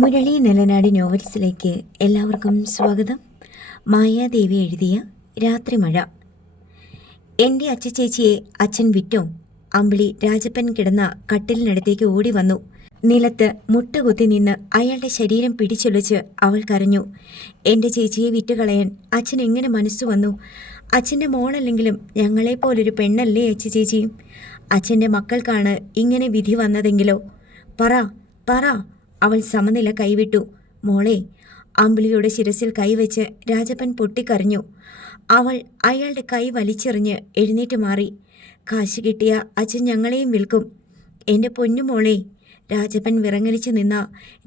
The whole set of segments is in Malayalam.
മുരളി നെലനാടി നോവൽസിലേക്ക് എല്ലാവർക്കും സ്വാഗതം. മായാദേവി എഴുതിയ രാത്രിമഴ. എൻ്റെ അച്ചച്ചേച്ചിയെ അച്ഛൻ വിറ്റോ? അമ്പിളി രാജപ്പൻ കിടന്ന കട്ടിലിനടുത്തേക്ക് ഓടി വന്നു. നിലത്ത് മുട്ടുകുത്തി നിന്ന് അയാളുടെ ശരീരം പിടിച്ചൊലിച്ച് അവൾ കരഞ്ഞു. എൻ്റെ ചേച്ചിയെ വിറ്റുകളയാൻ അച്ഛൻ എങ്ങനെ മനസ്സു വന്നു? അച്ഛൻ്റെ മോളല്ലെങ്കിലും ഞങ്ങളെപ്പോലൊരു പെണ്ണല്ലേ അച്ചച്ചേച്ചിയും? അച്ഛൻ്റെ മക്കൾക്കാണ് ഇങ്ങനെ വിധി വന്നതെങ്കിലോ? പറ പറ. അവൾ സമനില കൈവിട്ടു. മോളെ. അമ്പിളിയുടെ ശിരസിൽ കൈവച്ച് രാജപ്പൻ പൊട്ടിക്കരഞ്ഞു. അവൾ അയാളുടെ കൈ വലിച്ചെറിഞ്ഞ് എഴുന്നേറ്റ് മാറി. കാശ് കിട്ടിയ അച്ഛൻ ഞങ്ങളെയും വിൽക്കും. എൻ്റെ പൊന്നുമോളെ. രാജപ്പൻ വിറങ്ങലിച്ചു നിന്ന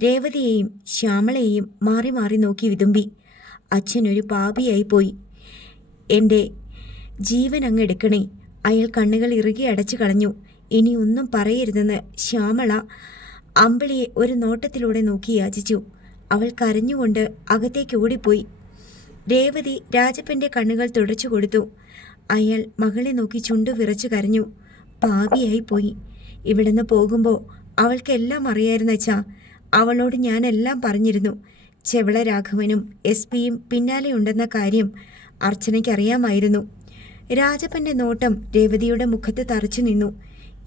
രേവതിയെയും ശ്യാമളയെയും മാറി മാറി നോക്കി വിതുമ്പി. അച്ഛനൊരു പാപിയായിപ്പോയി. എൻ്റെ ജീവൻ അങ്ങ് എടുക്കണേ. അയാൾ കണ്ണുകൾ ഇറുകി അടച്ചു കളഞ്ഞു. ഇനി ഒന്നും പറയരുതെന്ന് ശ്യാമള അമ്പിളിയെ ഒരു നോട്ടത്തിലൂടെ നോക്കി യാചിച്ചു. അവൾ കരഞ്ഞുകൊണ്ട് അകത്തേക്ക് ഓടിപ്പോയി. രേവതി രാജപ്പൻ്റെ കണ്ണുകൾ തുടച്ചു കൊടുത്തു. അയാൾ മകളെ നോക്കി ചുണ്ടു വിറച്ചു കരഞ്ഞു. പാപിയായിപ്പോയി. ഇവിടുന്ന് പോകുമ്പോൾ അവൾക്കെല്ലാം അറിയായിരുന്നച്ചാ. അവളോട് ഞാനെല്ലാം പറഞ്ഞിരുന്നു. ചെവള രാഘവനും SP-യും പിന്നാലെയുണ്ടെന്ന കാര്യം അർച്ചനയ്ക്കറിയാമായിരുന്നു. രാജപ്പൻ്റെ നോട്ടം രേവതിയുടെ മുഖത്ത് തറച്ചു നിന്നു.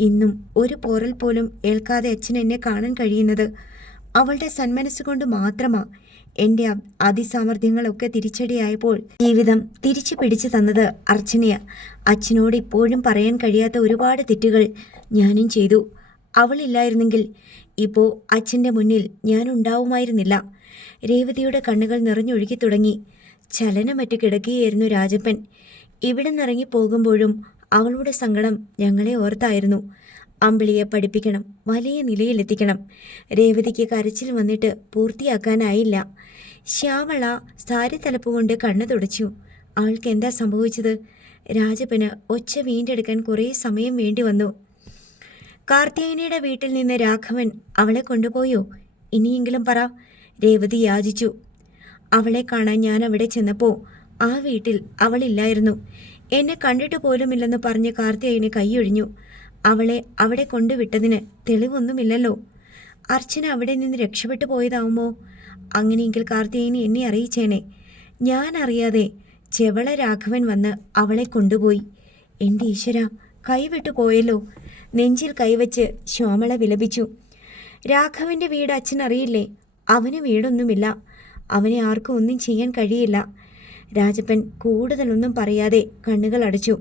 ഇന്നും ഒരു പോറൽ പോലും ഏൽക്കാതെ അച്ഛൻ എന്നെ കാണാൻ കഴിയുന്നത് അവളുടെ സന്മനസ്സുകൊണ്ട് മാത്രമാ. എൻ്റെ അതിസാമർഥ്യങ്ങളൊക്കെ തിരിച്ചടിയായപ്പോൾ ജീവിതം തിരിച്ചു പിടിച്ചു തന്നത് അർച്ചനയാ. അച്ഛനോട് ഇപ്പോഴും പറയാൻ കഴിയാത്ത ഒരുപാട് തെറ്റുകൾ ഞാനും ചെയ്തു. അവളില്ലായിരുന്നെങ്കിൽ ഇപ്പോൾ അച്ഛൻ്റെ മുന്നിൽ ഞാൻ ഉണ്ടാവുമായിരുന്നില്ല. രേവതിയുടെ കണ്ണുകൾ നിറഞ്ഞൊഴുകി തുടങ്ങി. ചലനമറ്റ് കിടക്കുകയായിരുന്നു രാജപ്പൻ. ഇവിടെ നിന്നിറങ്ങി പോകുമ്പോഴും അവളുടെ സങ്കടം ഞങ്ങളെ ഓർത്തായിരുന്നു. അമ്പിളിയെ പഠിപ്പിക്കണം, വലിയ നിലയിലെത്തിക്കണം. രേവതിക്ക് കരച്ചിൽ വന്നിട്ട് പൂർത്തിയാക്കാനായില്ല. ശ്യാമള സാരി തലപ്പുകൊണ്ട് കണ്ണു തുടച്ചു. അവൾക്ക് എന്താ സംഭവിച്ചത്? രാജപ്പന് ഒച്ച വീണ്ടെടുക്കാൻ കുറേ സമയം വേണ്ടി വന്നു. കാർത്തിയായനിയുടെ വീട്ടിൽ നിന്ന് രാഘവൻ അവളെ കൊണ്ടുപോയോ? ഇനിയെങ്കിലും പറ. രേവതി യാചിച്ചു. അവളെ കാണാൻ ഞാൻ അവിടെ ചെന്നപ്പോൾ ആ വീട്ടിൽ അവളില്ലായിരുന്നു. എന്നെ കണ്ടിട്ട് പോലുമില്ലെന്ന് പറഞ്ഞ് കാർത്തിയായനി കൈയൊഴിഞ്ഞു. അവളെ അവിടെ കൊണ്ടുവിട്ടതിന് തെളിവൊന്നുമില്ലല്ലോ. അർച്ചന അവിടെ നിന്ന് രക്ഷപ്പെട്ടു പോയതാവുമോ? അങ്ങനെയെങ്കിൽ കാർത്തിയായനി എന്നെ അറിയിച്ചേനെ. ഞാൻ അറിയാതെ ചെവള രാഘവൻ വന്ന് അവളെ കൊണ്ടുപോയി. എൻ്റെ ഈശ്വര, കൈവിട്ടു പോയല്ലോ. നെഞ്ചിൽ കൈവച്ച് ശ്യാമള വിലപിച്ചു. രാഘവൻ്റെ വീട് അച്ഛൻ അറിയില്ലേ? അവന് വീടൊന്നുമില്ല. അവനെ ആർക്കും ഒന്നും ചെയ്യാൻ കഴിയില്ല. രാജപ്പൻ കൂടുതലൊന്നും പറയാതെ കണ്ണുകൾ അടച്ചു.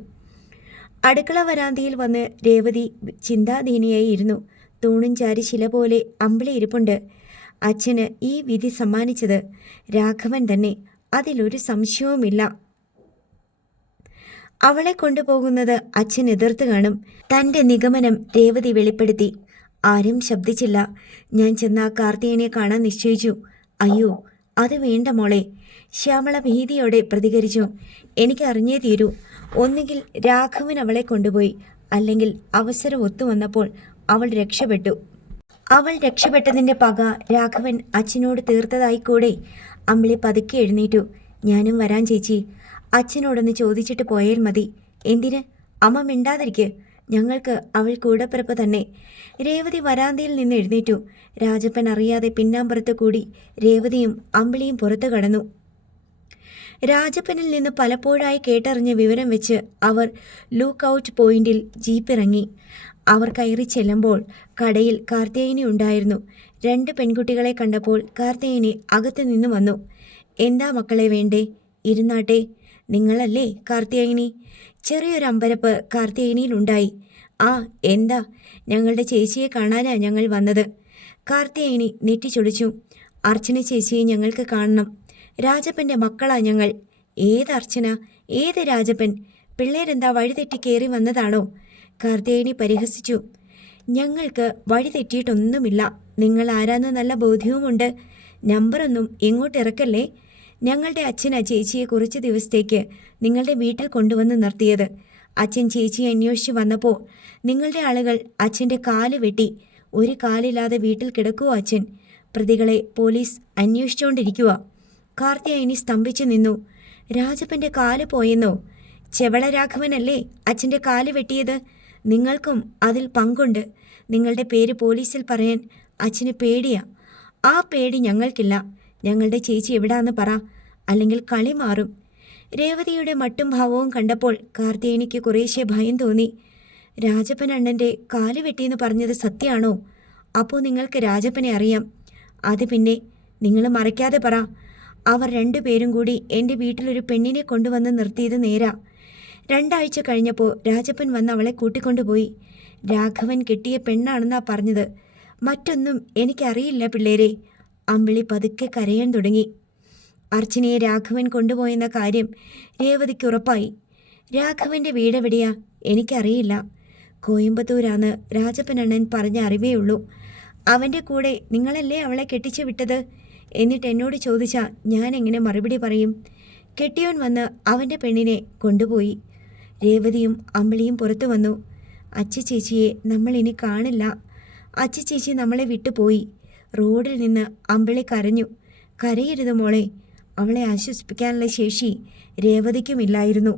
അടുക്കള വരാന്തയിൽ വന്ന് രേവതി ചിന്താധീനയായി ഇരുന്നു. തൂണും ചാരി ശില പോലെ അമ്പിളി ഇരിപ്പുണ്ട്. അച്ഛന് ഈ വിധി സമ്മാനിച്ചത് രാഘവൻ തന്നെ, അതിലൊരു സംശയവുമില്ല. അവളെ കൊണ്ടുപോകുന്നത് അച്ഛൻ എതിർത്ത് കാണും. തൻ്റെ നിഗമനം രേവതി വെളിപ്പെടുത്തി. ആരും ശബ്ദിച്ചില്ല. ഞാൻ ചെന്ന ആ കാർത്തിയനെ കാണാൻ നിശ്ചയിച്ചു. അയ്യോ, അത് വേണ്ട മോളെ. ശ്യാമള ഭീതിയോടെ പ്രതികരിച്ചു. എനിക്ക് അറിഞ്ഞേ തീരൂ. ഒന്നുകിൽ രാഘവൻ അവളെ കൊണ്ടുപോയി, അല്ലെങ്കിൽ അവസരം ഒത്തുവന്നപ്പോൾ അവൾ രക്ഷപ്പെട്ടു. അവൾ രക്ഷപ്പെട്ടതിൻ്റെ പക രാഘവൻ അച്ഛനോട് തീർത്തതായിക്കൂടെ? അമ്പിളി പതുക്കെ എഴുന്നേറ്റു. ഞാനും വരാൻ ചേച്ചി. അച്ഛനോടൊന്ന് ചോദിച്ചിട്ട് പോയാൽ മതി. എന്തിന്? അമ്മ മിണ്ടാതിരിക്ക്. ഞങ്ങൾക്ക് അവൾ കൂടപ്പിറപ്പ് തന്നെ. രേവതി വരാന്തയിൽ നിന്ന് എഴുന്നേറ്റു. രാജപ്പൻ അറിയാതെ പിന്നാമ്പുറത്ത് കൂടി രേവതിയും അമ്പിളിയും പുറത്തു കടന്നു. രാജപ്പനിൽ നിന്ന് പലപ്പോഴായി കേട്ടറിഞ്ഞ വിവരം വെച്ച് അവർ ലുക്ക് ഔട്ട് പോയിന്റിൽ ജീപ്പിറങ്ങി. അവർ കയറി ചെല്ലുമ്പോൾ കടയിൽ കാർത്തിയായനി ഉണ്ടായിരുന്നു. 2 പെൺകുട്ടികളെ കണ്ടപ്പോൾ കാർത്തിയായനി അകത്ത് നിന്ന് വന്നു. എന്താ മക്കളെ വേണ്ടേ? ഇരുന്നാട്ടെ. നിങ്ങളല്ലേ കാർത്തിയായനി? ചെറിയൊരു അമ്പരപ്പ് കാർത്തിയായനിയിലുണ്ടായി. ആ, എന്താ? ഞങ്ങളുടെ ചേച്ചിയെ കാണാനാ ഞങ്ങൾ വന്നത്. കാർത്തിയായനി നെറ്റിച്ചൊടിച്ചു. അർച്ചന ചേച്ചിയെ ഞങ്ങൾക്ക് കാണണം. രാജപ്പൻ്റെ മക്കളാ ഞങ്ങൾ. ഏത് അർച്ചന? ഏത് രാജപ്പൻ? പിള്ളേരെന്താ വഴിതെറ്റി കയറി വന്നതാണോ? കാർത്തിയായനി പരിഹസിച്ചു. ഞങ്ങൾക്ക് വഴിതെറ്റിയിട്ടൊന്നുമില്ല. നിങ്ങൾ ആരാന്ന് നല്ല ബോധ്യവുമുണ്ട്. നമ്പറൊന്നും ഇങ്ങോട്ട് ഇറക്കല്ലേ. ഞങ്ങളുടെ അച്ഛനാ ചേച്ചിയെ കുറച്ച് ദിവസത്തേക്ക് നിങ്ങളുടെ വീട്ടിൽ കൊണ്ടുവന്ന് നിർത്തിയത്. അച്ഛൻ ചേച്ചിയെ അന്വേഷിച്ച് വന്നപ്പോൾ നിങ്ങളുടെ ആളുകൾ അച്ഛൻ്റെ കാല് വെട്ടി. ഒരു കാലില്ലാതെ വീട്ടിൽ കിടക്കുവോ അച്ഛൻ? പ്രതികളെ പോലീസ് അന്വേഷിച്ചുകൊണ്ടിരിക്കുക. കാർത്തിയായനി സ്തംഭിച്ചു നിന്നു. രാജപ്പൻ്റെ കാല് പോയെന്നോ? ചെവള രാഘവനല്ലേ അച്ഛൻ്റെ കാല് വെട്ടിയത്? നിങ്ങൾക്കും അതിൽ പങ്കുണ്ട്. നിങ്ങളുടെ പേര് പോലീസിൽ പറയാൻ അച്ഛന് പേടിയാ. ആ പേടി ഞങ്ങൾക്കില്ല. ഞങ്ങളുടെ ചേച്ചി എവിടാന്ന് പറ, അല്ലെങ്കിൽ കളി മാറും. രേവതിയുടെ മട്ടും ഭാവവും കണ്ടപ്പോൾ കാർത്തികേയനിക്ക് കുറേശ്ശെ ഭയം തോന്നി. രാജപ്പൻ അണ്ണൻ്റെ കാല് വെട്ടിയെന്ന് പറഞ്ഞത് സത്യമാണോ? അപ്പോൾ നിങ്ങൾക്ക് രാജപ്പനെ അറിയാം. അത് പിന്നെ നിങ്ങൾ മറയ്ക്കാതെ പറ. അവർ രണ്ടുപേരും കൂടി എൻ്റെ വീട്ടിലൊരു പെണ്ണിനെ കൊണ്ടുവന്ന് നിർത്തിയത് നേരാ. 2 ആഴ്ച കഴിഞ്ഞപ്പോൾ രാജപ്പൻ വന്ന് അവളെ കൂട്ടിക്കൊണ്ടുപോയി. രാഘവൻ കെട്ടിയ പെണ്ണാണെന്നാ പറഞ്ഞത്. മറ്റൊന്നും എനിക്കറിയില്ല പിള്ളേരെ. അമ്പിളി പതുക്കെ കരയാൻ തുടങ്ങി. അർച്ചനയെ രാഘവൻ കൊണ്ടുപോയെന്ന കാര്യം രേവതിക്ക് ഉറപ്പായി. രാഘവൻ്റെ വീടെവിടെയാ? എനിക്കറിയില്ല. കോയമ്പത്തൂരാന്ന് രാജപ്പനണ്ണൻ പറഞ്ഞ അറിവേ ഉള്ളൂ. അവൻ്റെ കൂടെ നിങ്ങളല്ലേ അവളെ കെട്ടിച്ചു വിട്ടത്? എന്നിട്ട് എന്നോട് ചോദിച്ചാൽ ഞാൻ എങ്ങനെ മറുപടി പറയും? കെട്ടിയോൻ വന്ന് അവൻ്റെ പെണ്ണിനെ കൊണ്ടുപോയി. രേവതിയും അമ്പിളിയും പുറത്തു വന്നു. അച്ചച്ചേച്ചിയെ നമ്മൾ ഇനി കാണില്ല. അച്ചച്ചേച്ചി നമ്മളെ വിട്ടുപോയി. റോഡിൽ നിന്ന് അമ്പിളി കരഞ്ഞു. കരയരുത് മോളെ. അവളെ ആശ്വസിപ്പിക്കാനുള്ള ശേഷി രേവതിക്കുമില്ലായിരുന്നു.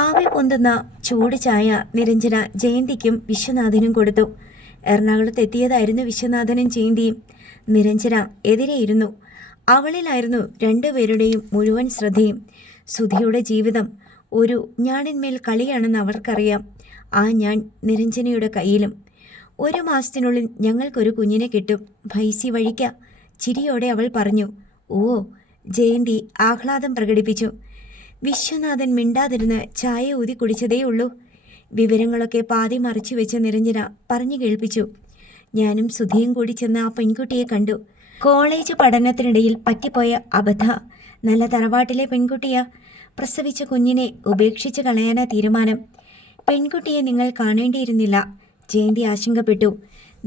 ആവി പൊന്തുന്ന ചൂട് ചായ നിരഞ്ജന ജയന്തിക്കും വിശ്വനാഥനും കൊടുത്തു. എറണാകുളത്തെത്തിയതായിരുന്നു വിശ്വനാഥനും ജയന്തിയും. നിരഞ്ജന എതിരെയിരുന്നു. അവളിലായിരുന്നു രണ്ടുപേരുടെയും മുഴുവൻ ശ്രദ്ധയും. സുധിയുടെ ജീവിതം ഒരു ഞാണിന്മേൽ കളിയാണെന്ന് അവർക്കറിയാം. ആ ഞാൻ നിരഞ്ജനയുടെ കയ്യിലും. 1 മാസത്തിനുള്ളിൽ ഞങ്ങൾക്കൊരു കുഞ്ഞിനെ കിട്ടും. ഭൈസി വഴിക്ക. ചിരിയോടെ അവൾ പറഞ്ഞു. ഓ, ജയന്തി ആഹ്ലാദം പ്രകടിപ്പിച്ചു. വിശ്വനാഥൻ മിണ്ടാതിരുന്ന് ചായ ഊതി കുടിച്ചതേയുള്ളൂ. വിവരങ്ങളൊക്കെ പാതി മറിച്ചു വെച്ച് നിരഞ്ജന പറഞ്ഞു കേൾപ്പിച്ചു. ഞാനും സുധിയും കൂടി ചെന്ന് ആ പെൺകുട്ടിയെ കണ്ടു. കോളേജ് പഠനത്തിനിടയിൽ പറ്റിപ്പോയ അബദ്ധ. നല്ല തറവാട്ടിലെ പെൺകുട്ടിയാ. പ്രസവിച്ച കുഞ്ഞിനെ ഉപേക്ഷിച്ച് കളയാനാ തീരുമാനം. പെൺകുട്ടിയെ നിങ്ങൾ കാണേണ്ടിയിരുന്നില്ല. ജയന്തി ആശങ്കപ്പെട്ടു.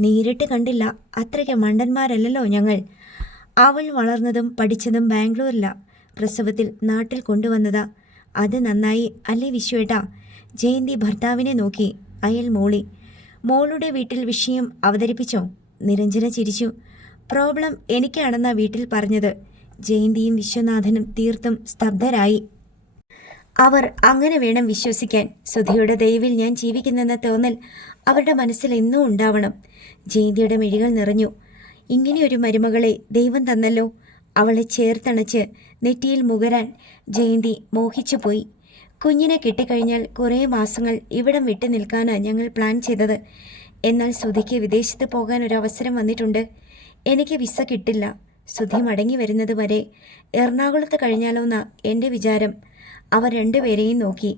നേരിട്ട് കണ്ടില്ല. അത്രയ്ക്ക് മണ്ടന്മാരല്ലല്ലോ ഞങ്ങൾ. അവൾ വളർന്നതും പഠിച്ചതും ബാംഗ്ലൂരിലാ. പ്രസവത്തിൽ നാട്ടിൽ കൊണ്ടുവന്നതാ. അത് നന്നായി അല്ലേ വിശ്വേട്ടാ? ജയന്തി ഭർത്താവിനെ നോക്കി. അയാൾ മൂളി. മോളുടെ വീട്ടിൽ വിഷയം അവതരിപ്പിച്ചോ? നിരഞ്ജന ചിരിച്ചു. പ്രോബ്ലം എനിക്കാണെന്നാ വീട്ടിൽ പറഞ്ഞത്. ജയന്തിയും വിശ്വനാഥനും തീർത്തും സ്തബ്ധരായി. അവർ അങ്ങനെ വേണം വിശ്വസിക്കാൻ. സുധിയുടെ ദയവിൽ ഞാൻ ജീവിക്കുന്നെന്ന തോന്നൽ അവരുടെ മനസ്സിൽ എന്നും ഉണ്ടാവണം. ജയന്തിയുടെ മിഴികൾ നിറഞ്ഞു. ഇങ്ങനെയൊരു മരുമകളെ ദൈവം തന്നല്ലോ. അവളെ ചേർത്തണച്ച് നെറ്റിയിൽ മുകരാൻ ജയന്തി മോഹിച്ചുപോയി. കുഞ്ഞിനെ കെട്ടിക്കഴിഞ്ഞാൽ കുറേ മാസങ്ങൾ ഇവിടം വിട്ടു നിൽക്കാനാണ് ഞങ്ങൾ പ്ലാൻ ചെയ്തത്. എന്നാൽ സുധിക്ക് വിദേശത്ത് പോകാൻ ഒരു അവസരം വന്നിട്ടുണ്ട്. എനിക്ക് വിസ കിട്ടില്ല. സുധി മടങ്ങി വരുന്നത് വരെ എറണാകുളത്ത് കഴിഞ്ഞാലോന്നാ എൻ്റെ വിചാരം. അവർ രണ്ടുപേരെയും നോക്കി.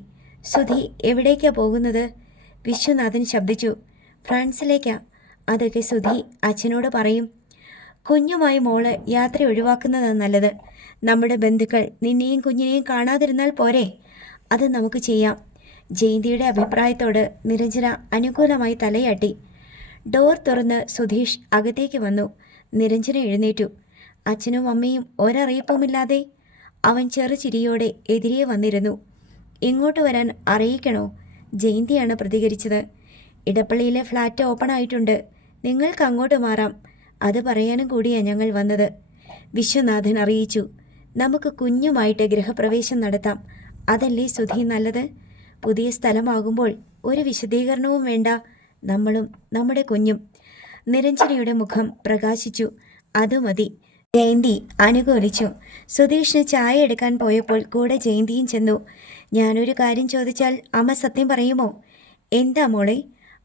സുധി എവിടേക്കാ പോകുന്നത്? വിശ്വനാഥൻ ശബ്ദിച്ചു. ഫ്രാൻസിലേക്കാ. അതൊക്കെ സുധി അച്ഛനോട് പറയും. കുഞ്ഞുമായി മോള് യാത്ര ഒഴിവാക്കുന്നതാണ് നല്ലത്. നമ്മുടെ ബന്ധുക്കൾ നിന്നെയും കുഞ്ഞിനെയും കാണാതിരുന്നാൽ പോരെ? അത് നമുക്ക് ചെയ്യാം. ജയന്തിയുടെ അഭിപ്രായത്തോട് നിരഞ്ജന അനുകൂലമായി തലയാട്ടി. ഡോർ തുറന്ന് സുധീഷ് അകത്തേക്ക് വന്നു. നിരഞ്ജന എഴുന്നേറ്റു. അച്ഛനും അമ്മയും ഒരറിയിപ്പുമില്ലാതെ? അവൻ ചെറുചിരിയോടെ എതിരെ വന്നിരുന്നു. ഇങ്ങോട്ട് വരാൻ അറിയിക്കണോ? ജയന്തിയാണ് പ്രതികരിച്ചത്. ഇടപ്പള്ളിയിലെ ഫ്ലാറ്റ് ഓപ്പൺ ആയിട്ടുണ്ട്. നിങ്ങൾക്ക് അങ്ങോട്ട് മാറാം. അത് പറയാനും കൂടിയാണ് ഞങ്ങൾ വന്നത്. വിശ്വനാഥൻ അറിയിച്ചു. നമുക്ക് കുഞ്ഞുമായിട്ട് ഗൃഹപ്രവേശം നടത്താം. അതല്ലേ സുധി നല്ലത്? പുതിയ സ്ഥലമാകുമ്പോൾ ഒരു വിശദീകരണവും വേണ്ട. നമ്മളും നമ്മുടെ കുഞ്ഞും. നിരഞ്ജനയുടെ മുഖം പ്രകാശിച്ചു. അത് മതി. ജയന്തി അനുകൂലിച്ചു. സുധീഷിന് ചായ എടുക്കാൻ പോയപ്പോൾ കൂടെ ജയന്തിയും ചെന്നു. ഞാനൊരു കാര്യം ചോദിച്ചാൽ അമ്മ സത്യം പറയുമോ? എന്താ മോളെ?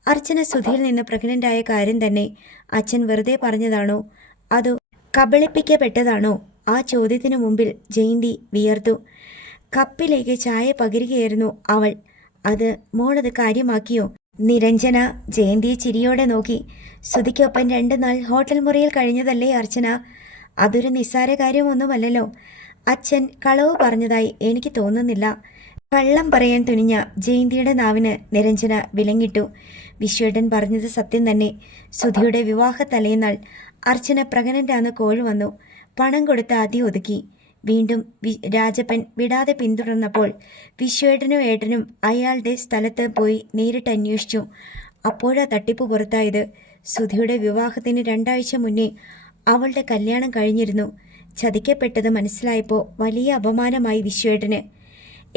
അർച്ചന സുധിയിൽ നിന്ന് പ്രഗ്നൻ്റായ കാര്യം തന്നെ അച്ഛൻ വെറുതെ പറഞ്ഞതാണോ അതോ കബളിപ്പിക്കപ്പെട്ടതാണോ? ആ ചോദ്യത്തിനു മുമ്പിൽ ജയന്തി വിയർത്തു. കപ്പിലേക്ക് ചായ പകരുകയായിരുന്നു അവൾ. അത് മോളത് കാര്യമാക്കിയോ? നിരഞ്ജന ജയന്തിയെ ചിരിയോടെ നോക്കി. സുധിക്കൊപ്പം 2 നാൾ ഹോട്ടൽ മുറിയിൽ കഴിഞ്ഞതല്ലേ അർച്ചന? അതൊരു നിസ്സാര കാര്യമൊന്നുമല്ലല്ലോ. അച്ഛൻ കളവ് പറഞ്ഞതായി എനിക്ക് തോന്നുന്നില്ല. കള്ളം പറയാൻ തുനിഞ്ഞ ജയന്തിയുടെ നാവിന് നിരഞ്ജന വിലങ്ങിട്ടു. വിശ്വേട്ടൻ പറഞ്ഞത് സത്യം തന്നെ. സുധിയുടെ വിവാഹ തലേന്നാൾ അർച്ചന പ്രഗ്നൻ്റാന്ന് കോൾ വന്നു. പണം കൊടുത്ത് ആദ്യം ഒതുക്കി. വീണ്ടും രാജപ്പൻ വിടാതെ പിന്തുടർന്നപ്പോൾ വിശ്വേട്ടനും ഏട്ടനും അയാളുടെ സ്ഥലത്ത് പോയി നേരിട്ട് അന്വേഷിച്ചു. അപ്പോഴാ തട്ടിപ്പ് പുറത്തായത്. സുധിയുടെ വിവാഹത്തിന് 2 ആഴ്ച മുന്നേ അവളുടെ കല്യാണം കഴിഞ്ഞിരുന്നു. ചതിക്കപ്പെട്ടത് മനസ്സിലായപ്പോൾ വലിയ അപമാനമായി വിശ്വേട്ടന്.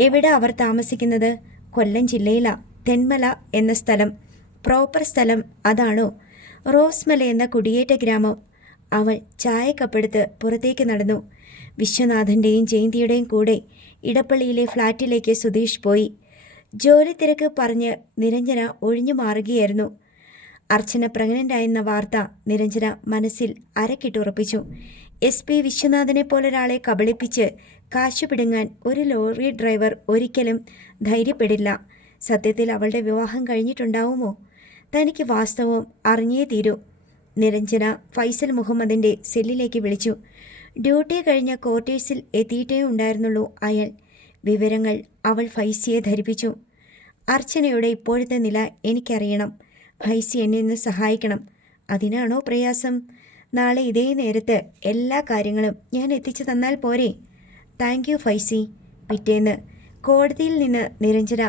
എവിടെ അവർ താമസിക്കുന്നത്? കൊല്ലം ജില്ലയിലാ. തെന്മല എന്ന സ്ഥലം. പ്രോപ്പർ സ്ഥലം അതാണോ? റോസ്മല എന്ന കുടിയേറ്റ ഗ്രാമം. അവൾ ചായക്കപ്പെടുത്ത് പുറത്തേക്ക് നടന്നു. വിശ്വനാഥൻ്റെയും ജയന്തിയുടെയും കൂടെ ഇടപ്പള്ളിയിലെ ഫ്ലാറ്റിലേക്ക് സുധീഷ് പോയി. ജോലി തിരക്ക് പറഞ്ഞ് നിരഞ്ജന ഒഴിഞ്ഞു മാറുകയായിരുന്നു. അർച്ചന പ്രഗ്നൻ്റായെന്ന വാർത്ത നിരഞ്ജന മനസ്സിൽ അരക്കിട്ടുറപ്പിച്ചു. SP വിശ്വനാഥനെ പോലൊരാളെ കബളിപ്പിച്ച് കാശു പിടുങ്ങാൻ ഒരു ലോറി ഡ്രൈവർ ഒരിക്കലും ധൈര്യപ്പെടില്ല. സത്യത്തിൽ അവളുടെ വിവാഹം കഴിഞ്ഞിട്ടുണ്ടാവുമോ? തനിക്ക് വാസ്തവം അറിഞ്ഞേ തീരൂ. നിരഞ്ജന ഫൈസൽ മുഹമ്മദിൻ്റെ സെല്ലിലേക്ക് വിളിച്ചു. ഡ്യൂട്ടി കഴിഞ്ഞ ക്വാർട്ടേഴ്സിൽ എത്തിയിട്ടേ ഉണ്ടായിരുന്നുള്ളൂ അയാൾ. വിവരങ്ങൾ അവൾ ഫൈസിയെ ധരിപ്പിച്ചു. അർച്ചനയുടെ ഇപ്പോഴത്തെ നില എനിക്കറിയണം. ഫൈസി എന്നെ ഒന്ന് സഹായിക്കണം. അതിനാണോ പ്രയാസം? നാളെ ഇതേ നേരത്ത് എല്ലാ കാര്യങ്ങളും ഞാൻ എത്തിച്ചു തന്നാൽ പോരെ? Thank you Faizi. പിറ്റേന്ന് കോടതിയിൽ നിന്ന് നിരഞ്ജന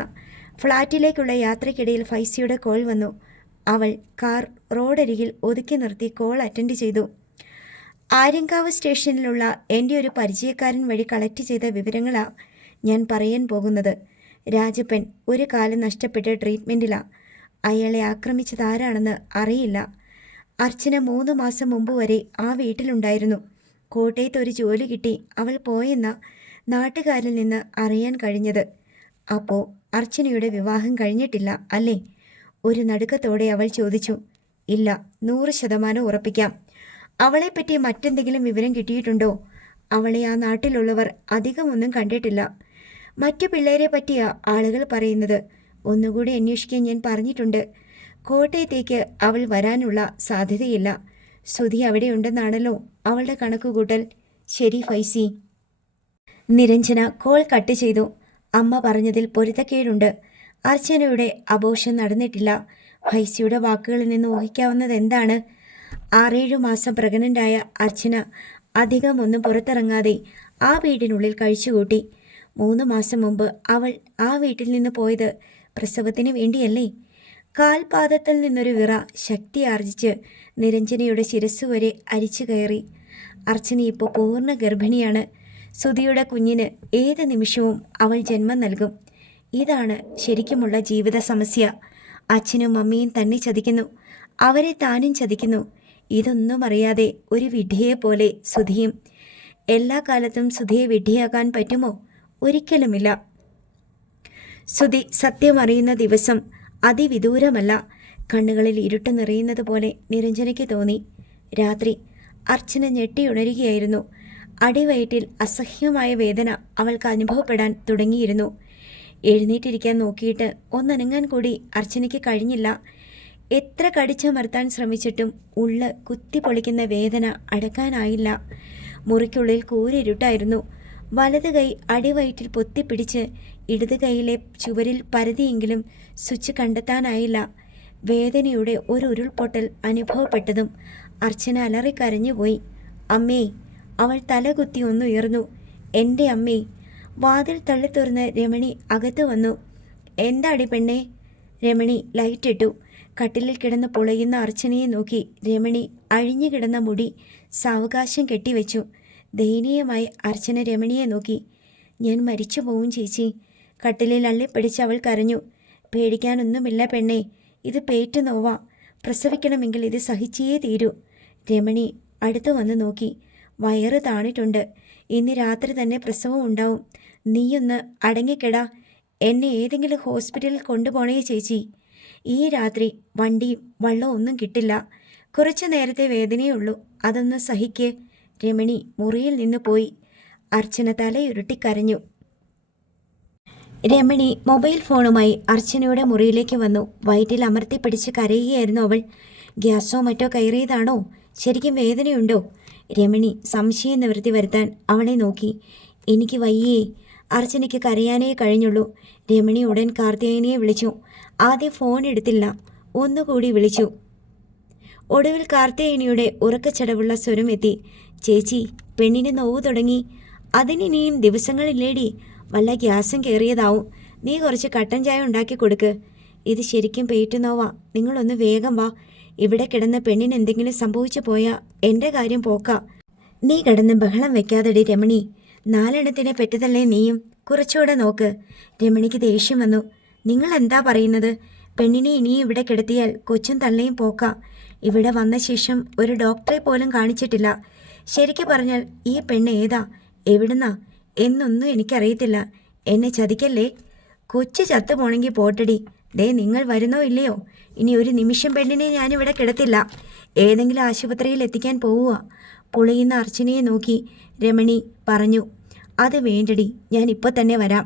ഫ്ലാറ്റിലേക്കുള്ള യാത്രയ്ക്കിടയിൽ ഫൈസിയുടെ കോൾ വന്നു. അവൾ കാർ റോഡരികിൽ ഒതുക്കി നിർത്തി കോൾ അറ്റൻഡ് ചെയ്തു. ആര്യങ്കാവ് സ്റ്റേഷനിലുള്ള എൻ്റെ ഒരു പരിചയക്കാരൻ വഴി കളക്ട് ചെയ്ത വിവരങ്ങളാണ് ഞാൻ പറയാൻ പോകുന്നത്. രാജപ്പൻ ഒരു കാലം നഷ്ടപ്പെട്ട് ട്രീറ്റ്മെൻറ്റിലാണ്. അയാളെ ആക്രമിച്ചതാരാണെന്ന് അറിയില്ല. അർച്ചന 3 മാസം മുമ്പ് വരെ ആ വീട്ടിലുണ്ടായിരുന്നു. കോട്ടയത്ത് ഒരു ജോലി കിട്ടി അവൾ പോയെന്ന നാട്ടുകാരിൽ നിന്ന് അറിയാൻ കഴിഞ്ഞത്. അപ്പോൾ അർച്ചനയുടെ വിവാഹം കഴിഞ്ഞിട്ടില്ല അല്ലേ? ഒരു നടുക്കത്തോടെ അവൾ ചോദിച്ചു. ഇല്ല, 100% ഉറപ്പിക്കാം. അവളെപ്പറ്റി മറ്റെന്തെങ്കിലും വിവരം കിട്ടിയിട്ടുണ്ടോ? അവളെ ആ നാട്ടിലുള്ളവർ അധികമൊന്നും കണ്ടിട്ടില്ല. മറ്റു പിള്ളേരെ പറ്റിയാ ആളുകൾ പറയുന്നത്. ഒന്നുകൂടി അന്വേഷിക്കാൻ ഞാൻ പറഞ്ഞിട്ടുണ്ട്. കോട്ടയത്തേക്ക് അവൾ വരാനുള്ള സാധ്യതയില്ല. സുധി അവിടെയുണ്ടെന്നാണല്ലോ അവളുടെ കണക്കുകൂട്ടൽ. ശരി ഫൈസി. നിരഞ്ജന കോൾ കട്ട് ചെയ്തു. അമ്മ പറഞ്ഞതിൽ പൊരുത്തക്കേടുണ്ട്. അർച്ചനയുടെ അബോർഷൻ നടന്നിട്ടില്ല. ഫൈസിയുടെ വാക്കുകളിൽ നിന്ന് ഊഹിക്കാവുന്നത് എന്താണ്? 6-7 മാസം പ്രഗ്നൻ്റായ അർച്ചന അധികമൊന്നും പുറത്തിറങ്ങാതെ ആ വീടിനുള്ളിൽ കഴിച്ചുകൂട്ടി. 3 മാസം മുമ്പ് അവൾ ആ വീട്ടിൽ നിന്ന് പോയത് പ്രസവത്തിന് വേണ്ടിയല്ലേ? കാൽപാദത്തിൽ നിന്നൊരു വിറ ശക്തി ആർജിച്ച് നിരഞ്ജനയുടെ ശിരസ് വരെ അരിച്ചു കയറി. അർച്ചന ഇപ്പോൾ പൂർണ്ണ ഗർഭിണിയാണ്. സുധിയുടെ കുഞ്ഞിന് ഏത് നിമിഷവും അവൾ ജന്മം നൽകും. ഇതാണ് ശരിക്കുമുള്ള ജീവിത സമസ്യ. അച്ഛനും അമ്മയും തന്നെ ചതിക്കുന്നു, അവരെ താനും ചതിക്കുന്നു. ഇതൊന്നും അറിയാതെ ഒരു വിഡ്ഢിയെപ്പോലെ സുധിയും. എല്ലാ കാലത്തും സുധിയെ വിഡ്ഢിയാക്കാൻ പറ്റുമോ? ഒരിക്കലുമില്ല. സുധി സത്യമറിയുന്ന ദിവസം അതിവിദൂരമല്ല. കണ്ണുകളിൽ ഇരുട്ട് നിറയുന്നത് പോലെ നിരഞ്ജനയ്ക്ക് തോന്നി. രാത്രി അർച്ചന ഞെട്ടിയുണരുകയായിരുന്നു. അടിവയറ്റിൽ അസഹ്യമായ വേദന അവൾക്ക് അനുഭവപ്പെടാൻ തുടങ്ങിയിരുന്നു. എഴുന്നേറ്റിരിക്കാൻ നോക്കിയിട്ട് ഒന്നനങ്ങാൻ കൂടി അർച്ചനയ്ക്ക് കഴിഞ്ഞില്ല. എത്ര കടിച്ചമർത്താൻ ശ്രമിച്ചിട്ടും ഉള്ള് കുത്തിപ്പൊളിക്കുന്ന വേദന അടക്കാനായില്ല. മുറിക്കുള്ളിൽ കൂരിരുട്ടായിരുന്നു. വലത് കൈ അടിവയറ്റിൽ പൊത്തിപ്പിടിച്ച് ഇടത് കൈയിലെ ചുവരിൽ പരതിയെങ്കിലും സ്വിച്ച് കണ്ടെത്താനായില്ല. വേദനയുടെ ഒരു ഉരുൾപൊട്ടൽ അനുഭവപ്പെട്ടതും അർച്ചന അലറിക്കരഞ്ഞുപോയി. അമ്മേ! അവൾ തലകുത്തി ഒന്നുയർന്നു. എൻ്റെ അമ്മേ! വാതിൽ തള്ളിത്തുറന്ന് രമണി അകത്ത് വന്നു. എന്താടി പെണ്ണേ? രമണി ലൈറ്റിട്ടു. കട്ടിലിൽ കിടന്ന് പൊളയുന്ന അർച്ചനയെ നോക്കി രമണി അഴിഞ്ഞു കിടന്ന മുടി സാവകാശം കെട്ടിവെച്ചു. ദയനീയമായി അർച്ചന രമണിയെ നോക്കി. ഞാൻ മരിച്ചു പോവും ചേച്ചി. കട്ടിലിൽ അള്ളിപ്പിടിച്ച് അവൾ കരഞ്ഞു. പേടിക്കാനൊന്നുമില്ല പെണ്ണേ, ഇത് പേറ്റ് നോവാ. പ്രസവിക്കണമെങ്കിൽ ഇത് സഹിച്ചേ തീരൂ. രമണി അടുത്തു വന്ന് നോക്കി. വയറ് താണിട്ടുണ്ട്. ഇന്ന് രാത്രി തന്നെ പ്രസവം ഉണ്ടാവും. നീയൊന്ന് അടങ്ങിക്കെടാ. എന്നെ ഏതെങ്കിലും ഹോസ്പിറ്റലിൽ കൊണ്ടുപോണേ ചേച്ചി. ഈ രാത്രി വണ്ടിയും വള്ളവും ഒന്നും കിട്ടില്ല. കുറച്ചു നേരത്തെ വേദനയുള്ളൂ, അതൊന്ന് സഹിക്ക്. രമണി മുറിയിൽ നിന്ന് പോയി. അർച്ചന തലയുരുട്ടിക്കരഞ്ഞു. രമണി മൊബൈൽ ഫോണുമായി അർച്ചനയുടെ മുറിയിലേക്ക് വന്നു. വയറ്റിൽ അമർത്തിപ്പിടിച്ച് കരയുകയായിരുന്നു അവൾ. ഗ്യാസോ മറ്റോ കയറിയതാണോ? ശരിക്കും വേദനയുണ്ടോ? രമണി സംശയം നിവൃത്തി വരുത്താൻ അവളെ നോക്കി. എനിക്ക് വയ്യേ. അർച്ചനയ്ക്ക് കരയാനേ കഴിഞ്ഞുള്ളൂ. രമണി ഉടൻ കാർത്തികേയനെ വിളിച്ചു. ആദ്യം ഫോൺ എടുത്തില്ല, ഒന്നുകൂടി വിളിച്ചു. ഒടുവിൽ കാർത്തികേയനിയുടെ ഉറക്കച്ചടവുള്ള സ്വരം എത്തി. ചേച്ചി, പെണ്ണിന് നോവ് തുടങ്ങി. അതിനിനിയും ദിവസങ്ങളില്ലേടി. വല്ല ഗ്യാസും കയറിയതാവും. നീ കുറച്ച് കട്ടൻ ചായ ഉണ്ടാക്കി കൊടുക്ക്. ഇത് ശരിക്കും പേറ്റുന്നോവാ. നിങ്ങളൊന്ന് വേഗം വാ. ഇവിടെ കിടന്ന പെണ്ണിന് എന്തെങ്കിലും സംഭവിച്ചു പോയാൽ എൻ്റെ കാര്യം പോക്കാ. നീ കിടന്ന് ബഹളം വെക്കാതെടി രമണി. 4 എണ്ണത്തിനെ പെറ്റതല്ലേ നീയും? കുറച്ചുകൂടെ നോക്ക്. രമണിക്ക് ദേഷ്യം വന്നു. നിങ്ങൾ എന്താ പറയുന്നത്? പെണ്ണിനെ ഇനിയും ഇവിടെ കിടത്തിയാൽ കൊച്ചും തള്ളയും പോക്കാ. ഇവിടെ വന്ന ശേഷം ഒരു ഡോക്ടറെ പോലും കാണിച്ചിട്ടില്ല. ശരിക്കു പറഞ്ഞാൽ ഈ പെണ്ണ് ഏതാ, എവിടുന്നാ എന്നൊന്നും എനിക്കറിയത്തില്ല. എന്നെ ചതിക്കല്ലേ. കൊച്ചു ചത്തു പോണെങ്കിൽ പോട്ടടി. ദേ, നിങ്ങൾ വരുന്നോ ഇല്ലയോ? ഇനി ഒരു നിമിഷം പെണ്ണിനെ ഞാനിവിടെ കിടത്തില്ല. ഏതെങ്കിലും ആശുപത്രിയിൽ എത്തിക്കാൻ പോവുക. പുളയുന്ന അർച്ചനയെ നോക്കി രമണി പറഞ്ഞു. അത് വേണ്ടടി, ഞാൻ ഇപ്പോൾ തന്നെ വരാം.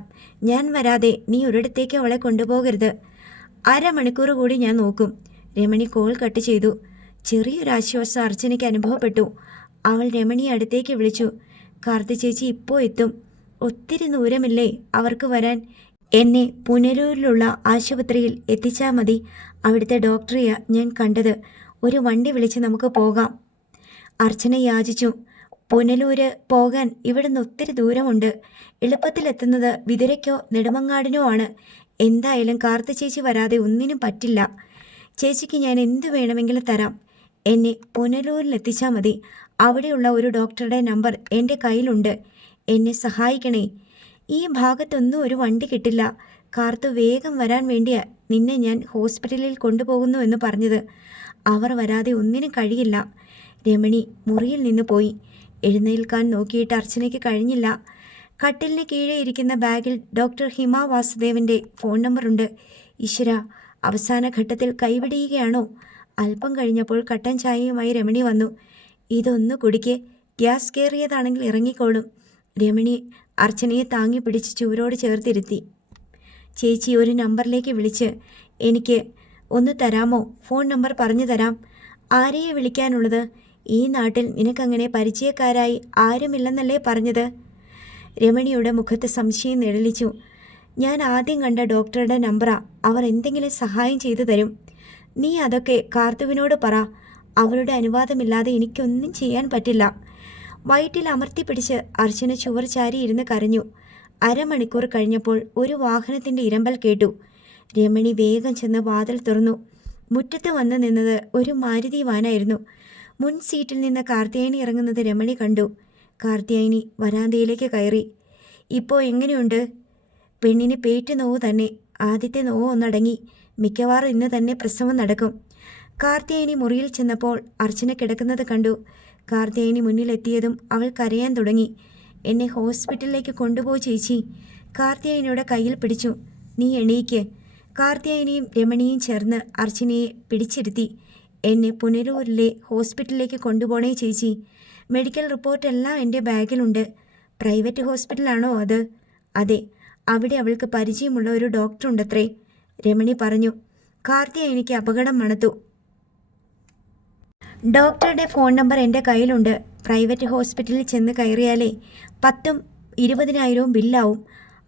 ഞാൻ വരാതെ നീ ഒരിടത്തേക്ക് അവളെ കൊണ്ടുപോകരുത്. അരമണിക്കൂർ കൂടി ഞാൻ നോക്കും. രമണി കോൾ കട്ട് ചെയ്തു. ചെറിയൊരാശ്വാസം അർച്ചനയ്ക്ക് അനുഭവപ്പെട്ടു. അവൾ രമണിയെ അടുത്തേക്ക് വിളിച്ചു. കാർത്തി ചേച്ചി ഇപ്പോൾ എത്തും. ഒത്തിരി ദൂരമില്ലേ അവർക്ക് വരാൻ. എന്നെ പുനലൂരിലുള്ള ആശുപത്രിയിൽ എത്തിച്ചാൽ മതി. അവിടുത്തെ ഡോക്ടറെയാ ഞാൻ കണ്ടത്. ഒരു വണ്ടി വിളിച്ച് നമുക്ക് പോകാം. അർച്ചന യാചിച്ചു. പുനലൂര് പോകാൻ ഇവിടുന്ന് ഒത്തിരി ദൂരമുണ്ട്. എളുപ്പത്തിലെത്തുന്നത് വിതുരയ്ക്കോ നെടുമങ്ങാടിനോ ആണ്. എന്തായാലും കാർത്തി ചേച്ചി വരാതെ ഒന്നിനും പറ്റില്ല. ചേച്ചിക്ക് ഞാൻ എന്ത് വേണമെങ്കിലും തരാം. എന്നെ പുനലൂരിലെത്തിച്ചാൽ മതി. അവിടെയുള്ള ഒരു ഡോക്ടറുടെ നമ്പർ എൻ്റെ കയ്യിലുണ്ട്. എന്നെ സഹായിക്കണേ. ഈ ഭാഗത്തൊന്നും ഒരു വണ്ടി കിട്ടില്ല. കാർത്തു വേഗം വരാൻ വേണ്ടിയാ നിന്നെ ഞാൻ ഹോസ്പിറ്റലിൽ കൊണ്ടുപോകുന്നു എന്ന് പറഞ്ഞത്. അവർ വരാതെ ഒന്നിനും കഴിയില്ല. രമണി മുറിയിൽ നിന്ന് പോയി. എഴുന്നേൽക്കാൻ നോക്കിയിട്ട് അർച്ചനയ്ക്ക് കഴിഞ്ഞില്ല. കട്ടിലിന് കീഴെ ഇരിക്കുന്ന ബാഗിൽ ഡോക്ടർ ഹിമ വാസുദേവൻ്റെ ഫോൺ നമ്പറുണ്ട്. ഈശ്വര, അവസാന ഘട്ടത്തിൽ കൈവിടിയുകയാണോ? അല്പം കഴിഞ്ഞപ്പോൾ കട്ടൻ ചായയുമായി രമണി വന്നു. ഇതൊന്ന് കുടിക്ക്, ഗ്യാസ് കയറിയതാണെങ്കിൽ ഇറങ്ങിക്കോളും. രമണി അർച്ചനയെ താങ്ങി പിടിച്ച് ചുവരോട് ചേർത്തിരുത്തി. ചേച്ചി, ഒരു നമ്പറിലേക്ക് വിളിച്ച് എനിക്ക് ഒന്ന് തരാമോ? ഫോൺ നമ്പർ പറഞ്ഞു തരാം. ആരെയെ വിളിക്കാനുള്ളത്? ഈ നാട്ടിൽ നിനക്കങ്ങനെ പരിചയക്കാരായി ആരുമില്ലെന്നല്ലേ പറഞ്ഞത്? രമണിയുടെ മുഖത്ത് സംശയം നിഴലിച്ചു. ഞാൻ ആദ്യം കണ്ട ഡോക്ടറുടെ നമ്പറാ. അവർ എന്തെങ്കിലും സഹായം ചെയ്തു തരും. നീ അതൊക്കെ കാർത്തുവിനോട് പറ. അവരുടെ അനുവാദമില്ലാതെ എനിക്കൊന്നും ചെയ്യാൻ പറ്റില്ല. വയറ്റിൽ അമർത്തി പിടിച്ച് അർച്ചന ചുവർ ചാരി ഇരുന്ന് കരഞ്ഞു. അരമണിക്കൂർ കഴിഞ്ഞപ്പോൾ ഒരു വാഹനത്തിൻ്റെ ഇരമ്പൽ കേട്ടു. രമണി വേഗം ചെന്ന് വാതിൽ തുറന്നു. മുറ്റത്ത് വന്നു നിന്നത് ഒരു മാരുതി വാനായിരുന്നു. മുൻ സീറ്റിൽ നിന്ന് കാർത്തിയായനി ഇറങ്ങുന്നത് രമണി കണ്ടു. കാർത്തിയായനി വരാന്തയിലേക്ക് കയറി. ഇപ്പോൾ എങ്ങനെയുണ്ട്? പെണ്ണിന് പേറ്റ് നോവ് തന്നെ. ആദ്യത്തെ നോവ് ഒന്നടങ്ങി. മിക്കവാറും ഇന്ന് തന്നെ പ്രസവം നടക്കും. കാർത്തിയായനി മുറിയിൽ ചെന്നപ്പോൾ അർച്ചന കിടക്കുന്നത് കണ്ടു. കാർത്തിയായനി മുന്നിലെത്തിയതും അവൾ കരയാൻ തുടങ്ങി. എന്നെ ഹോസ്പിറ്റലിലേക്ക് കൊണ്ടുപോയി ചേച്ചി. കാർത്തിയായനിയുടെ കയ്യിൽ പിടിച്ചു. നീ എണീക്ക്. കാർത്തിയായനിയും രമണിയും ചേർന്ന് അർച്ചനയെ പിടിച്ചിരുത്തി. എന്നെ പുനലൂരിലെ ഹോസ്പിറ്റലിലേക്ക് കൊണ്ടുപോണേ ചേച്ചി. മെഡിക്കൽ റിപ്പോർട്ടെല്ലാം എൻ്റെ ബാഗിലുണ്ട്. പ്രൈവറ്റ് ഹോസ്പിറ്റലാണോ അത്? അതെ, അവിടെ അവൾക്ക് പരിചയമുള്ള ഒരു ഡോക്ടറുണ്ടത്രേ, രമണി പറഞ്ഞു. കാർത്തിയായനിക്ക് അപകടം മണത്തു. ഡോക്ടറുടെ ഫോൺ നമ്പർ എൻ്റെ കയ്യിലുണ്ട്. പ്രൈവറ്റ് ഹോസ്പിറ്റലിൽ ചെന്ന് കയറിയാലേ 10,000 20,000 ബില്ലാവും.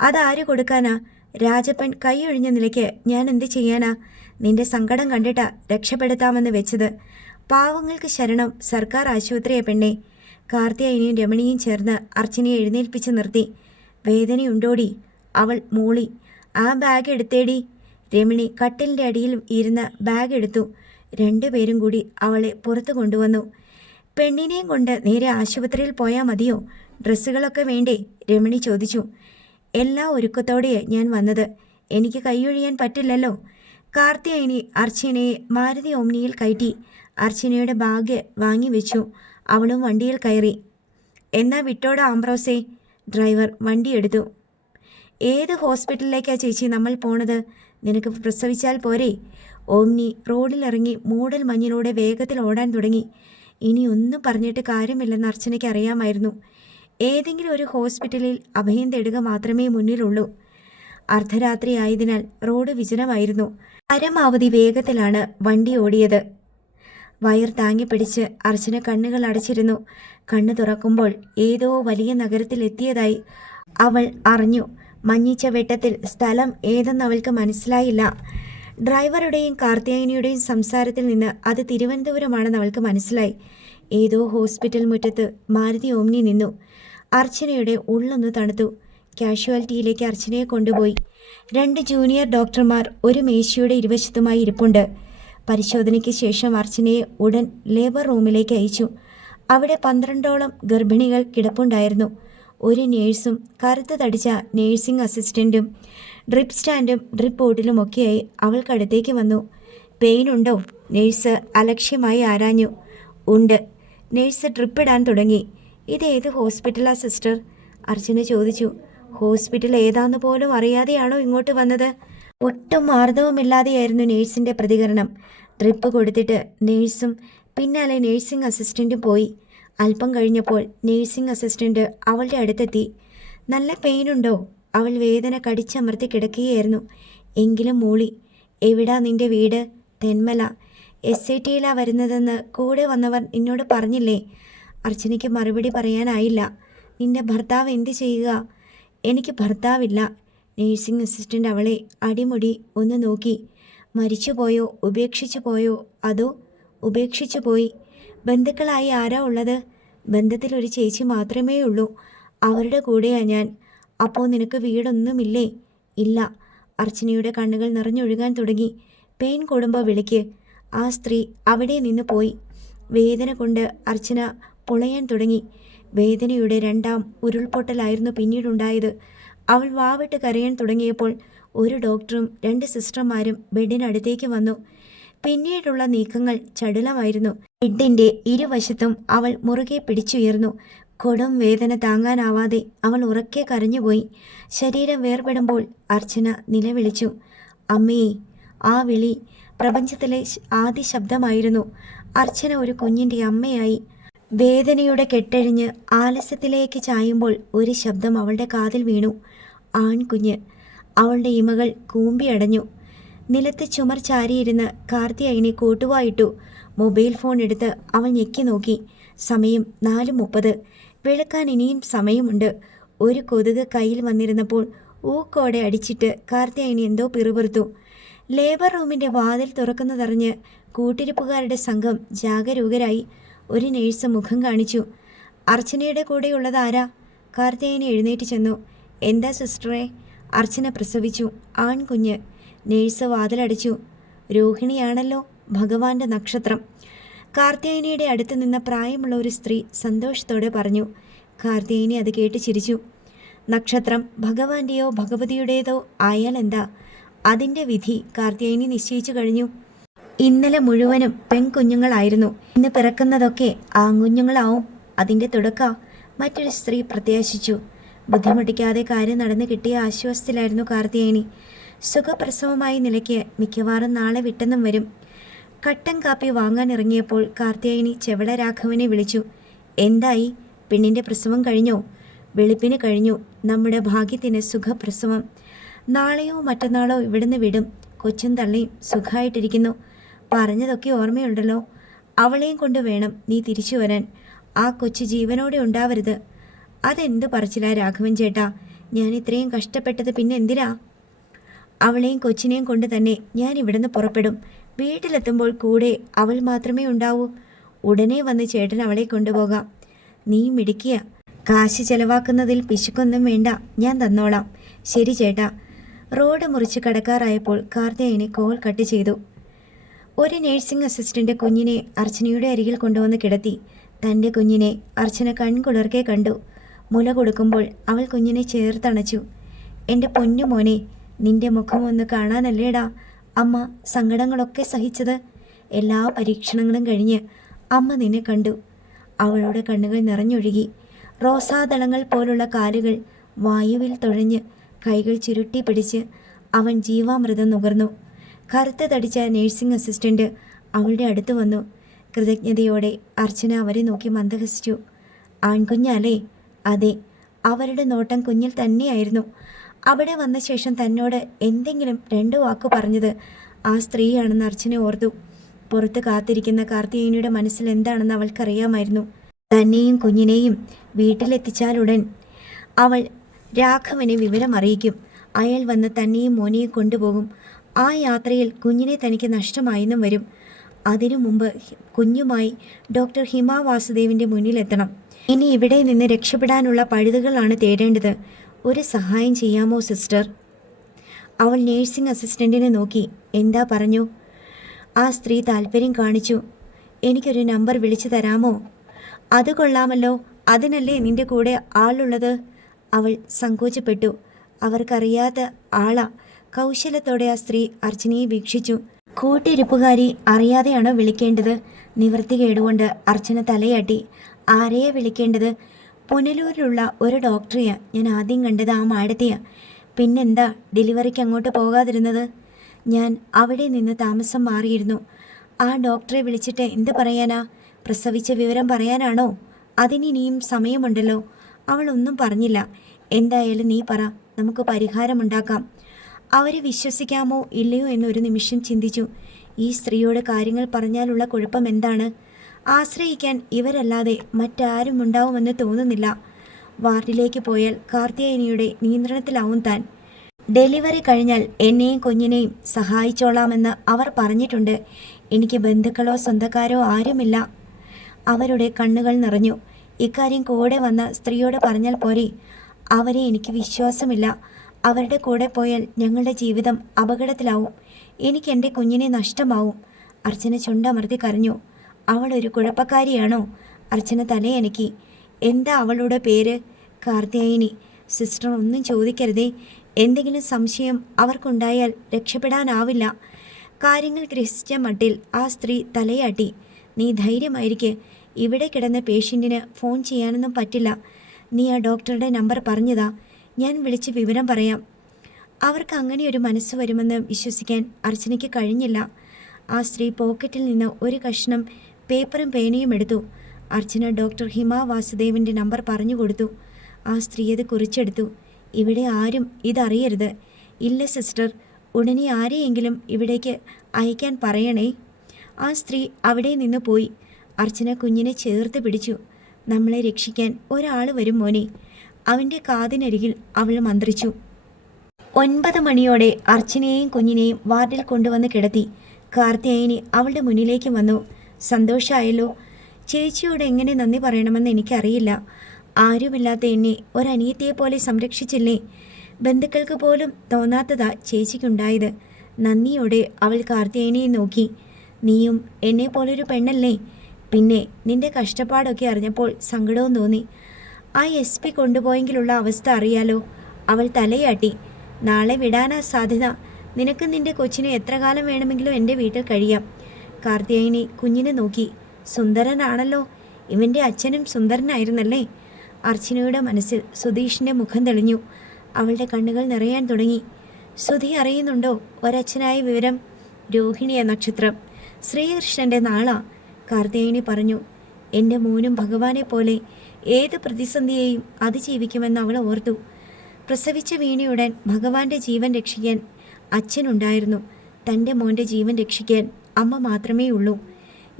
അതാര് കൊടുക്കാനാ? രാജപ്പൻ കൈയൊഴിഞ്ഞ നിലയ്ക്ക് ഞാൻ എന്ത് ചെയ്യാനാ? നിന്റെ സങ്കടം കണ്ടിട്ടാ രക്ഷപ്പെടുത്താമെന്ന് വെച്ചത്. പാവങ്ങൾക്ക് ശരണം സർക്കാർ ആശുപത്രിയെ പെണ്ണേ. കാർത്തിയായനിയും രമണിയും ചേർന്ന് അർച്ചനയെ എഴുന്നേൽപ്പിച്ച് നിർത്തി. വേദനയുണ്ടോടി? അവൾ മൂളി. ആ ബാഗ് എടുത്തേടി. രമണി കട്ടിലിൻ്റെ അടിയിൽ ഇരുന്ന ബാഗ് എടുത്തു. രണ്ടുപേരും കൂടി അവളെ പുറത്തു കൊണ്ടുവന്നു. പെണ്ണിനെയും കൊണ്ട് നേരെ ആശുപത്രിയിൽ പോയാൽ മതിയോ? ഡ്രസ്സുകളൊക്കെ വേണ്ടേ? രമണി ചോദിച്ചു. എല്ലാ ഒരുക്കത്തോടെയാണ് ഞാൻ വന്നത്. എനിക്ക് കൈയൊഴിയാൻ പറ്റില്ലല്ലോ. കാർത്തിയായനി അർച്ചനയെ മാരുതി ഓമ്നിയിൽ കയറ്റി. അർച്ചനയുടെ ബാഗ് വാങ്ങി വെച്ചു. അവളും വണ്ടിയിൽ കയറി. എന്നാ വിട്ടോടാ ആംബ്രോസേ. ഡ്രൈവർ വണ്ടിയെടുത്തു. ഏത് ഹോസ്പിറ്റലിലേക്കാണ് ചേച്ചി നമ്മൾ പോണത്? നിനക്ക് പ്രസവിച്ചാൽ പോരെ? ഓമ്നി റോഡിലിറങ്ങി മൂടൽ മഞ്ഞിലൂടെ വേഗത്തിൽ ഓടാൻ തുടങ്ങി. ഇനി ഒന്നും പറഞ്ഞിട്ട് കാര്യമില്ലെന്ന് അർച്ചനയ്ക്ക് അറിയാമായിരുന്നു. ഏതെങ്കിലും ഒരു ഹോസ്പിറ്റലിൽ അഭയം തേടുക മാത്രമേ മുന്നിലുള്ളൂ. അർദ്ധരാത്രി ആയതിനാൽ റോഡ് വിജനമായിരുന്നു. പരമാവധി വേഗത്തിലാണ് വണ്ടി ഓടിയത്. വയർ താങ്ങി പിടിച്ച് അർച്ചന കണ്ണുകൾ അടച്ചിരുന്നു. കണ്ണു തുറക്കുമ്പോൾ ഏതോ വലിയ നഗരത്തിൽ എത്തിയതായി അവൾ അറിഞ്ഞു. മഞ്ഞിച്ച വെട്ടത്തിൽ സ്ഥലം ഏതെന്ന് അവൾക്ക് മനസ്സിലായില്ല. ഡ്രൈവറുടെയും കാർത്തിയായനിയുടെയും സംസാരത്തിൽ നിന്ന് അത് തിരുവനന്തപുരമാണെന്ന് അവൾക്ക് മനസ്സിലായി. ഏതോ ഹോസ്പിറ്റൽ മുറ്റത്ത് മാരുതി ഓമ്നി നിന്നു. അർച്ചനയുടെ ഉള്ളൊന്ന് തണുത്തു. കാഷ്വാലിറ്റിയിലേക്ക് അർച്ചനയെ കൊണ്ടുപോയി. 2 ജൂനിയർ ഡോക്ടർമാർ ഒരു മേശയുടെ ഇരുവശത്തുമായി ഇരിപ്പുണ്ട്. പരിശോധനയ്ക്ക് ശേഷം അർച്ചനയെ ഉടൻ ലേബർ റൂമിലേക്ക് അയച്ചു. അവിടെ 12ഓളം ഗർഭിണികൾ കിടപ്പുണ്ടായിരുന്നു. ഒരു നേഴ്സും കറുത്ത് തടിച്ച നേഴ്സിംഗ് അസിസ്റ്റൻറ്റും ഡ്രിപ്പ് സ്റ്റാൻഡും ഡ്രിപ്പ് ബോട്ടിലുമൊക്കെയായി അവൾക്കടുത്തേക്ക് വന്നു. പെയിനുണ്ടോ? നേഴ്സ് അലക്ഷ്യമായി ആരാഞ്ഞു. ഉണ്ട്. നേഴ്സ് ട്രിപ്പിടാൻ തുടങ്ങി. ഇതേത് ഹോസ്പിറ്റലാ സിസ്റ്റർ? അർച്ചന ചോദിച്ചു. ഹോസ്പിറ്റൽ ഏതാന്ന് പോലും അറിയാതെയാണോ ഇങ്ങോട്ട് വന്നത്? ഒട്ടും ആർദവമില്ലാതെയായിരുന്നു നേഴ്സിൻ്റെ പ്രതികരണം. ട്രിപ്പ് കൊടുത്തിട്ട് നേഴ്സും പിന്നാലെ നേഴ്സിംഗ് അസിസ്റ്റൻറ്റും പോയി. അല്പം കഴിഞ്ഞപ്പോൾ നേഴ്സിംഗ് അസിസ്റ്റൻറ്റ് അവളുടെ അടുത്തെത്തി. നല്ല പെയിനുണ്ടോ? അവൾ വേദന കടിച്ചമർത്തി കിടക്കുകയായിരുന്നു. എങ്കിലും മൂളി. എവിടാ നിന്റെ വീട്? തെന്മല. SITയിലാ വരുന്നതെന്ന് കൂടെ വന്നവർ എന്നോട് പറഞ്ഞില്ലേ? അർച്ചനയ്ക്ക് മറുപടി പറയാനായില്ല. നിന്റെ ഭർത്താവ് എന്ത് ചെയ്യുക? എനിക്ക് ഭർത്താവില്ല. നേഴ്സിംഗ് അസിസ്റ്റൻ്റ് അവളെ അടിമുടി ഒന്ന് നോക്കി. മരിച്ചുപോയോ ഉപേക്ഷിച്ചു പോയോ? അതോ ഉപേക്ഷിച്ചു പോയി. ബന്ധുക്കളായി ആരാ ഉള്ളത്? ബന്ധത്തിൽ ഒരു ചേച്ചി മാത്രമേ ഉള്ളൂ. അവരുടെ കൂടെയാ ഞാൻ. അപ്പോൾ നിനക്ക് വീടൊന്നുമില്ലേ? ഇല്ല. അർച്ചനയുടെ കണ്ണുകൾ നിറഞ്ഞൊഴുകാൻ തുടങ്ങി. പെയിൻ കൂടുമ്പോൾ വിളിക്ക്. ആ സ്ത്രീ അവിടെ നിന്ന് പോയി. വേദന കൊണ്ട് അർച്ചന പുളയാൻ തുടങ്ങി. വേദനയുടെ രണ്ടാം ഉരുൾപൊട്ടലായിരുന്നു പിന്നീടുണ്ടായത്. അവൾ വാവിട്ട് കരയാൻ തുടങ്ങിയപ്പോൾ ഒരു ഡോക്ടറും 2 സിസ്റ്റർമാരും ബെഡിനടുത്തേക്ക് വന്നു. പിന്നീടുള്ള നീക്കങ്ങൾ ചടുലമായിരുന്നു. ബെഡിൻ്റെ ഇരുവശത്തും അവൾ മുറുകെ പിടിച്ചുയർന്നു. കൊടും വേദന താങ്ങാനാവാതെ അവൾ ഉറക്കെ കരഞ്ഞുപോയി. ശരീരം വേർപെടുമ്പോൾ അർച്ചന നിലവിളിച്ചു. അമ്മേ! ആ വിളി പ്രപഞ്ചത്തിലെ ആദ്യ ശബ്ദമായിരുന്നു. അർച്ചന ഒരു കുഞ്ഞിൻ്റെ അമ്മയായി. വേദനയുടെ കെട്ടഴിഞ്ഞ് ആലസ്യത്തിലേക്ക് ചായുമ്പോൾ ഒരു ശബ്ദം അവളുടെ കാതിൽ വീണു. ആൺകുഞ്ഞ്. അവളുടെ ഇമകൾ കൂമ്പിയടഞ്ഞു. നിലത്ത് ചുമർ ചാരിയിരുന്ന് കാർത്തിയായിനെ കൂട്ടുവായിട്ടു. മൊബൈൽ ഫോൺ എടുത്ത് അവൾ ഞെക്കി നോക്കി. സമയം 4:30. വെളുക്കാൻ ഇനിയും സമയമുണ്ട്. ഒരു കൊതുക് കയ്യിൽ വന്നിരുന്നപ്പോൾ ഊക്കോടെ അടിച്ചിട്ട് കാർത്തിയായിനി എന്തോ പിറുപിറുത്തു. ലേബർ റൂമിൻ്റെ വാതിൽ തുറക്കുന്നതറിഞ്ഞ് കൂട്ടിരിപ്പുകാരുടെ സംഘം ജാഗരൂകരായി. ഒരു നേഴ്സ് മുഖം കാണിച്ചു. അർച്ചനയുടെ കൂടെയുള്ളത് ആരാ? കാർത്തിയായിനി എഴുന്നേറ്റ് ചെന്നു. എന്താ സിസ്റ്ററെ? അർച്ചന പ്രസവിച്ചു. ആൺകുഞ്ഞ്. നേഴ്സ് വാതിലടച്ചു. രോഹിണിയാണല്ലോ, ഭഗവാന്റെ നക്ഷത്രം. കാർത്തിയായനിയുടെ അടുത്ത് നിന്ന പ്രായമുള്ള ഒരു സ്ത്രീ സന്തോഷത്തോടെ പറഞ്ഞു. കാർത്തിയായനി അത് കേട്ട് ചിരിച്ചു. നക്ഷത്രം ഭഗവാന്റെയോ ഭഗവതിയുടേതോ ആയാൽ എന്താ? അതിൻ്റെ വിധി കാർത്തിയായനി നിശ്ചയിച്ചു കഴിഞ്ഞു. ഇന്നലെ മുഴുവനും പെൺകുഞ്ഞുങ്ങളായിരുന്നു. ഇന്ന് പിറക്കുന്നതൊക്കെ ആൺകുഞ്ഞുങ്ങളാവും. അതിൻ്റെ തുടക്ക. മറ്റൊരു സ്ത്രീ പ്രത്യാശിച്ചു. ബുദ്ധിമുട്ടിക്കാതെ കാര്യം നടന്നു കിട്ടിയ ആശ്വാസത്തിലായിരുന്നു കാർത്തിയായനി. സുഖപ്രസവമായ നിലയ്ക്ക് മിക്കവാറും നാളെ വിട്ടെന്നും വരും. കട്ടൻ കാപ്പി വാങ്ങാനിറങ്ങിയപ്പോൾ കാർത്തിയായനി ചെവള രാഘവനെ വിളിച്ചു. എന്തായി? പെണ്ണിൻ്റെ പ്രസവം കഴിഞ്ഞോ? വെളുപ്പിന് കഴിഞ്ഞു. നമ്മുടെ ഭാഗ്യത്തിന് സുഖപ്രസവം. നാളെയോ മറ്റന്നാളോ ഇവിടുന്ന് വിടും. കൊച്ചും തള്ളയും സുഖമായിട്ടിരിക്കുന്നു. പറഞ്ഞതൊക്കെ ഓർമ്മയുണ്ടല്ലോ. അവളെയും കൊണ്ട് വേണം നീ തിരിച്ചു വരാൻ. ആ കൊച്ചു ജീവനോടെ ഉണ്ടാവരുത്. അതെന്ത് പറച്ചില്ല രാഘവൻ ചേട്ടാ? ഞാൻ ഇത്രയും കഷ്ടപ്പെട്ടത് പിന്നെ എന്തിനാ? അവളെയും കൊച്ചിനെയും കൊണ്ട് തന്നെ ഞാൻ ഇവിടുന്ന് പുറപ്പെടും. വീട്ടിലെത്തുമ്പോൾ കൂടെ അവൾ മാത്രമേ ഉണ്ടാവൂ. ഉടനെ വന്ന് ചേട്ടൻ അവളെ കൊണ്ടുപോകാം. നീ മിടിക്കുക. കാശ് ചെലവാക്കുന്നതിൽ പിശുക്കൊന്നും വേണ്ട, ഞാൻ തന്നോളാം. ശരി ചേട്ടാ. റോഡ് മുറിച്ച് കടക്കാറായപ്പോൾ കാർത്തിയായനി കോൾ കട്ട് ചെയ്തു. ഒരു നേഴ്സിംഗ് അസിസ്റ്റൻ്റ് കുഞ്ഞിനെ അർച്ചനയുടെ അരികിൽ കൊണ്ടുവന്ന് കിടത്തി. തൻ്റെ കുഞ്ഞിനെ അർച്ചന കൺകുളിർക്കെ കണ്ടു. മുല കൊടുക്കുമ്പോൾ അവൾ കുഞ്ഞിനെ ചേർത്തണച്ചു. എൻ്റെ പൊന്നു മോനെ, നിന്റെ മുഖമൊന്ന് കാണാനല്ലേടാ അമ്മ സങ്കടങ്ങളൊക്കെ സഹിച്ചത്. എല്ലാ പരീക്ഷണങ്ങളും കഴിഞ്ഞ് അമ്മ നിന്നെ കണ്ടു. അവളുടെ കണ്ണുകൾ നിറഞ്ഞൊഴുകി. റോസാദളങ്ങൾ പോലുള്ള കാലുകൾ വായുവിൽ തുഴഞ്ഞ് കൈകൾ ചുരുട്ടി പിടിച്ച് അവൻ ജീവാമൃതം നുകർന്നു. കറുത്ത് തടിച്ച നേഴ്സിംഗ് അസിസ്റ്റൻ്റ് അവളുടെ അടുത്ത് വന്നു. കൃതജ്ഞതയോടെ അർച്ചന അവരെ നോക്കി മന്ദഹസിച്ചു. ആൺകുഞ്ഞാലേ? അതെ. അവരുടെ നോട്ടം കുഞ്ഞിൽ തന്നെയായിരുന്നു. അവിടെ വന്ന ശേഷം തന്നോട് എന്തെങ്കിലും 2 വാക്ക് പറഞ്ഞത് ആ സ്ത്രീയാണെന്ന് അർച്ചന ഓർത്തു. പുറത്ത് കാത്തിരിക്കുന്ന കാർത്തിയായനിയുടെ മനസ്സിൽ എന്താണെന്ന് അവൾക്കറിയാമായിരുന്നു. തന്നെയും കുഞ്ഞിനെയും വീട്ടിലെത്തിച്ചാലുടൻ അവൾ രാഘവനെ വിവരം അറിയിക്കും. അയാൾ വന്ന് തന്നെയും മോനെയും കൊണ്ടുപോകും. ആ യാത്രയിൽ കുഞ്ഞിനെ തനിക്ക് നഷ്ടമായെന്നും വരും. അതിനു മുമ്പ് കുഞ്ഞുമായി ഡോക്ടർ ഹിമ വാസുദേവിൻ്റെ മുന്നിലെത്തണം. ഇനി ഇവിടെ നിന്ന് രക്ഷപ്പെടാനുള്ള പഴുതുകളാണ് തേടേണ്ടത്. ഒരു സഹായം ചെയ്യാമോ സിസ്റ്റർ? അവൾ നേഴ്സിംഗ് അസിസ്റ്റൻറ്റിനെ നോക്കി. എന്താ പറഞ്ഞു? ആ സ്ത്രീ താല്പര്യം കാണിച്ചു. എനിക്കൊരു നമ്പർ വിളിച്ചു തരാമോ? അത് കൊള്ളാമല്ലോ. അതിനല്ലേ നിന്റെ കൂടെ ആളുള്ളത്? അവൾ സങ്കോചപ്പെട്ടു. അവർക്കറിയാത്ത ആളാ. കൗശലത്തോടെ ആ സ്ത്രീ അർച്ചനയെ വീക്ഷിച്ചു. കൂട്ടിരിപ്പുകാരി അറിയാതെയാണോ വിളിക്കേണ്ടത്? നിവൃത്തി കേടുകൊണ്ട് അർച്ചന തലയാട്ടി. ആരെയാ വിളിക്കേണ്ടത്? പുനലൂരിലുള്ള ഒരു ഡോക്ടറെയാ ഞാൻ ആദ്യം കണ്ടത്, ആ മാഡത്തെയാ. പിന്നെന്താ ഡെലിവറിക്ക് അങ്ങോട്ട് പോകാതിരുന്നത്? ഞാൻ അവിടെ നിന്ന് താമസം മാറിയിരുന്നു. ആ ഡോക്ടറെ വിളിച്ചിട്ട് എന്ത് പറയാനാ? പ്രസവിച്ച വിവരം പറയാനാണോ? അതിനിനിയും സമയമുണ്ടല്ലോ. അവൾ ഒന്നും പറഞ്ഞില്ല. എന്തായാലും നീ പറ, നമുക്ക് പരിഹാരമുണ്ടാക്കാം. അവരെ വിശ്വസിക്കാമോ ഇല്ലയോ എന്നൊരു നിമിഷം ചിന്തിച്ചു. ഈ സ്ത്രീയോട് കാര്യങ്ങൾ പറഞ്ഞാലുള്ള കുഴപ്പം എന്താണ്? ആശ്രയിക്കാൻ ഇവരല്ലാതെ മറ്റാരും ഉണ്ടാവുമെന്ന് തോന്നുന്നില്ല. വാർഡിലേക്ക് പോയാൽ കാർത്തിയായനിയുടെ നിയന്ത്രണത്തിലാവും താൻ. ഡെലിവറി കഴിഞ്ഞാൽ എന്നെയും കുഞ്ഞിനെയും സഹായിച്ചോളാമെന്ന് അവർ പറഞ്ഞിട്ടുണ്ട്. എനിക്ക് ബന്ധുക്കളോ സ്വന്തക്കാരോ ആരുമില്ല. അവരുടെ കണ്ണുകൾ നിറഞ്ഞു. ഇക്കാര്യം കൂടെ വന്ന സ്ത്രീയോട് പറഞ്ഞാൽ പോരെ? അവരെ എനിക്ക് വിശ്വാസമില്ല. അവരുടെ കൂടെ പോയാൽ ഞങ്ങളുടെ ജീവിതം അപകടത്തിലാവും. എനിക്ക് എൻ്റെ കുഞ്ഞിനെ നഷ്ടമാവും. അർച്ചന ചുണ്ടമർത്തി കരഞ്ഞു. അവൾ ഒരു കുഴപ്പക്കാരിയാണോ? അർച്ചന തലയനക്കി. എന്താ അവളുടെ പേര്? കാർത്തിയായനി. സിസ്റ്റർ ഒന്നും ചോദിക്കരുതേ. എന്തെങ്കിലും സംശയം അവർക്കുണ്ടായാൽ രക്ഷപ്പെടാനാവില്ല. കാര്യങ്ങൾ ഗ്രഹിച്ച മട്ടിൽ ആ സ്ത്രീ തലയാട്ടി. നീ ധൈര്യമായിരിക്കെ. ഇവിടെ കിടന്ന പേഷ്യൻറ്റിന് ഫോൺ ചെയ്യാനൊന്നും പറ്റില്ല. നീ ആ ഡോക്ടറുടെ നമ്പർ പറഞ്ഞതാ. ഞാൻ വിളിച്ച് വിവരം പറയാം. അവർക്ക് അങ്ങനെ ഒരു മനസ്സ് വരുമെന്ന് വിശ്വസിക്കാൻ അർച്ചനയ്ക്ക് കഴിഞ്ഞില്ല. ആ സ്ത്രീ പോക്കറ്റിൽ നിന്ന് ഒരു കഷ്ണം പേപ്പറും പേനയും എടുത്തു. അർച്ചന ഡോക്ടർ ഹിമ വാസുദേവൻ്റെ നമ്പർ പറഞ്ഞു കൊടുത്തു. ആ സ്ത്രീ അത് കുറിച്ചെടുത്തു. ഇവിടെ ആരും ഇതറിയരുത്. ഇല്ല സിസ്റ്റർ, ഉടനെ ആരെയെങ്കിലും ഇവിടേക്ക് അയക്കാൻ പറയണേ. ആ സ്ത്രീ അവിടെ നിന്ന് പോയി. അർച്ചന കുഞ്ഞിനെ ചേർത്ത് പിടിച്ചു. നമ്മളെ രക്ഷിക്കാൻ ഒരാൾ വരും മോനെ. അവൻ്റെ കാതിനരികിൽ അവൾ മന്ത്രിച്ചു. 9 മണിയോടെ അർച്ചനയെയും കുഞ്ഞിനെയും വാർഡിൽ കൊണ്ടുവന്ന് കിടത്തി. കാർത്തിയായനി അവളുടെ മുന്നിലേക്ക് വന്നു. സന്തോഷമായല്ലോ. ചേച്ചിയോട് എങ്ങനെ നന്ദി പറയണമെന്ന് എനിക്കറിയില്ല. ആരുമില്ലാത്ത എന്നെ ഒരനിയത്തിയെപ്പോലെ സംരക്ഷിച്ചില്ലേ? ബന്ധുക്കൾക്ക് പോലും തോന്നാത്തതാ ചേച്ചിക്കുണ്ടായത്. നന്ദിയോടെ അവൾ കാർത്തിയായനിയെ നോക്കി. നീയും എന്നെ പോലൊരു പെണ്ണല്ലേ? പിന്നെ നിന്റെ കഷ്ടപ്പാടൊക്കെ അറിഞ്ഞപ്പോൾ സങ്കടവും തോന്നി. ആ SP കൊണ്ടുപോയെങ്കിലുള്ള അവസ്ഥ അറിയാലോ. അവൾ തലയാട്ടി. നാളെ വിടാനാ സാധ്യത. നിനക്ക് നിന്റെ കൊച്ചിനെ എത്ര കാലം വേണമെങ്കിലും എൻ്റെ വീട്ടിൽ കഴിയാം. കാർത്തിയായനി കുഞ്ഞിനെ നോക്കി. സുന്ദരനാണല്ലോ. ഇവൻ്റെ അച്ഛനും സുന്ദരനായിരുന്നല്ലേ? അർച്ചനയുടെ മനസ്സിൽ സുധീഷിൻ്റെ മുഖം തെളിഞ്ഞു. അവളുടെ കണ്ണുകൾ നിറയാൻ തുടങ്ങി. സുധി അറിയുന്നുണ്ടോ ഒരച്ഛനായ വിവരം? രോഹിണിയ നക്ഷത്രം, ശ്രീകൃഷ്ണൻ്റെ നാളാ. കാർത്തിയായനി പറഞ്ഞു. എൻ്റെ മോനും ഭഗവാനെ പോലെ ഏത് പ്രതിസന്ധിയെയും അതിജീവിക്കുമെന്ന് അവൾ ഓർത്തു. പ്രസവിച്ച വീണയുടൻ ഭഗവാന്റെ ജീവൻ രക്ഷിക്കാൻ അച്ഛനുണ്ടായിരുന്നു. തൻ്റെ മോൻ്റെ ജീവൻ രക്ഷിക്കാൻ അമ്മ മാത്രമേ ഉള്ളൂ.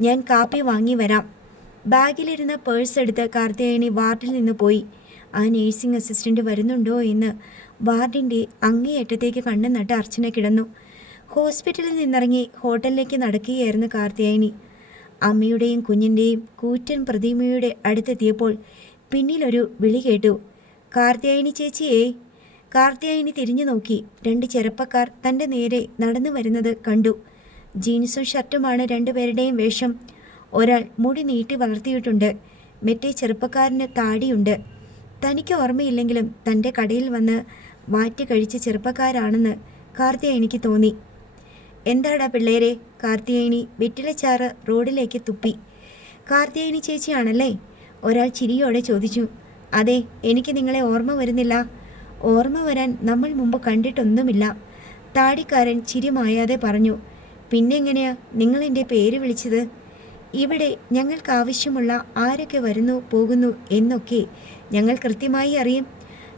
ഞാൻ കാപ്പി വാങ്ങി വരാം. ബാഗിലിരുന്ന പേഴ്സ് എടുത്ത് കാർത്തിയായനി വാർഡിൽ നിന്ന് പോയി. ആ നേഴ്സിംഗ് അസിസ്റ്റൻ്റ് വരുന്നുണ്ടോ എന്ന് വാർഡിൻ്റെ അങ്ങേയറ്റത്തേക്ക് കണ്ണു നട്ട് അർച്ചന കിടന്നു. ഹോസ്പിറ്റലിൽ നിന്നിറങ്ങി ഹോട്ടലിലേക്ക് നടക്കുകയായിരുന്നു കാർത്തിയായനി. അമ്മയുടെയും കുഞ്ഞിൻ്റെയും കൂറ്റൻ പ്രതിമയുടെ അടുത്തെത്തിയപ്പോൾ പിന്നിലൊരു വിളി കേട്ടു. കാർത്തിയായനി ചേച്ചിയേ. കാർത്തിയായനി തിരിഞ്ഞു നോക്കി. 2 ചെറുപ്പക്കാർ തൻ്റെ നേരെ നടന്നു വരുന്നത് കണ്ടു. ജീൻസും ഷർട്ടുമാണ് 2 പേരുടെയും വേഷം. ഒരാൾ മുടി നീട്ടി വളർത്തിയിട്ടുണ്ട്. മറ്റേ ചെറുപ്പക്കാരന് താടിയുണ്ട്. തനിക്ക് ഓർമ്മയില്ലെങ്കിലും തൻ്റെ കടയിൽ വന്ന് വാറ്റ് കഴിച്ച ചെറുപ്പക്കാരാണെന്ന് കാർത്തിയായനിക്ക് തോന്നി. എന്താടാ പിള്ളേരെ? കാർത്തിയായനി വെറ്റിലച്ചാറ് റോഡിലേക്ക് തുപ്പി. കാർത്തിയായനി ചേച്ചിയാണല്ലേ? ഒരാൾ ചിരിയോടെ ചോദിച്ചു. അതെ, എനിക്ക് നിങ്ങളെ ഓർമ്മ വരുന്നില്ല. ഓർമ്മ വരാൻ നമ്മൾ മുമ്പ് കണ്ടിട്ടൊന്നുമില്ല. താടിക്കാരൻ ചിരി മായാതെ പറഞ്ഞു. പിന്നെങ്ങനെയാ നിങ്ങൾ എൻ്റെ പേര് വിളിച്ചത്? ഇവിടെ ഞങ്ങൾക്കാവശ്യമുള്ള ആരൊക്കെ വരുന്നു പോകുന്നു എന്നൊക്കെ ഞങ്ങൾ കൃത്യമായി അറിയും.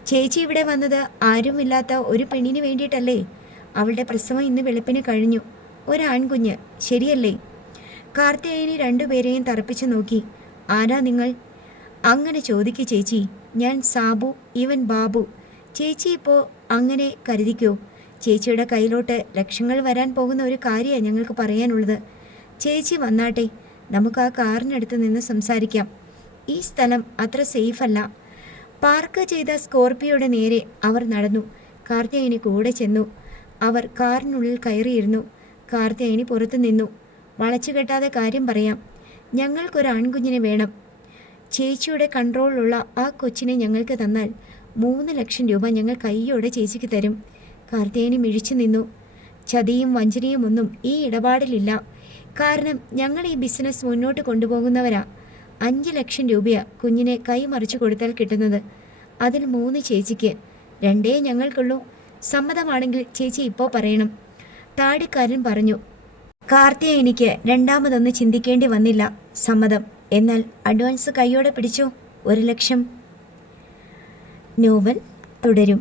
ചേച്ചി ഇവിടെ വന്നത് ആരുമില്ലാത്ത ഒരു പെണ്ണിന് വേണ്ടിയിട്ടല്ലേ? അവളുടെ പ്രസവം ഇന്ന് വെളുപ്പിന് കഴിഞ്ഞു. ഒരാൺകുഞ്ഞ്, ശരിയല്ലേ? കാർത്തിയായനി 2 പേരെയും തറപ്പിച്ചു നോക്കി. ആരാ നിങ്ങൾ? അങ്ങനെ ചോദിക്കു ചേച്ചി. ഞാൻ സാബു, ഇവൻ ബാബു. ചേച്ചി ഇപ്പോൾ അങ്ങനെ കരുതിക്കോ. ചേച്ചിയുടെ കയ്യിലോട്ട് ലക്ഷങ്ങൾ വരാൻ പോകുന്ന ഒരു കാര്യമാണ് ഞങ്ങൾക്ക് പറയാനുള്ളത്. ചേച്ചി വന്നാട്ടെ, നമുക്ക് ആ കാറിനടുത്ത് നിന്ന് സംസാരിക്കാം. ഈ സ്ഥലം അത്ര സേഫല്ല. പാർക്ക് ചെയ്ത സ്കോർപിയോയുടെ നേരെ അവർ നടന്നു. കാർത്തിയായനി കൂടെ ചെന്നു. അവർ കാറിനുള്ളിൽ കയറിയിരുന്നു. കാർത്തിയായനി പുറത്തു നിന്നു. വളച്ചുകെട്ടാതെ കാര്യം പറയാം. ഞങ്ങൾക്കൊരു ആൺകുഞ്ഞിനെ വേണം. ചേച്ചിയുടെ കൺട്രോളിലുള്ള ആ കൊച്ചിനെ ഞങ്ങൾക്ക് തന്നാൽ 3 ലക്ഷം രൂപ ഞങ്ങൾ കൈയോടെ ചേച്ചിക്ക് തരും. കാർത്തിയായനി മിഴിച്ചു നിന്നു. ചതിയും വഞ്ചനയും ഒന്നും ഈ ഇടപാടിലില്ല. കാരണം ഞങ്ങൾ ഈ ബിസിനസ് മുന്നോട്ട് കൊണ്ടുപോകുന്നവരാ. 5 ലക്ഷം രൂപയാ കുഞ്ഞിനെ കൈമറിച്ചു കൊടുത്താൽ കിട്ടുന്നത്. അതിൽ 3 ചേച്ചിക്ക്, 2 ഞങ്ങൾക്കുള്ളൂ. സമ്മതമാണെങ്കിൽ ചേച്ചി ഇപ്പോൾ പറയണം. താടിക്കാരൻ പറഞ്ഞു. കാർത്തികേയനിക്ക് രണ്ടാമതൊന്ന് ചിന്തിക്കേണ്ടി വന്നില്ല. സമ്മതം. എന്നാൽ അഡ്വാൻസ് കൈയോടെ പിടിച്ചോ. 1 ലക്ഷം. നോവൽ തുടരും.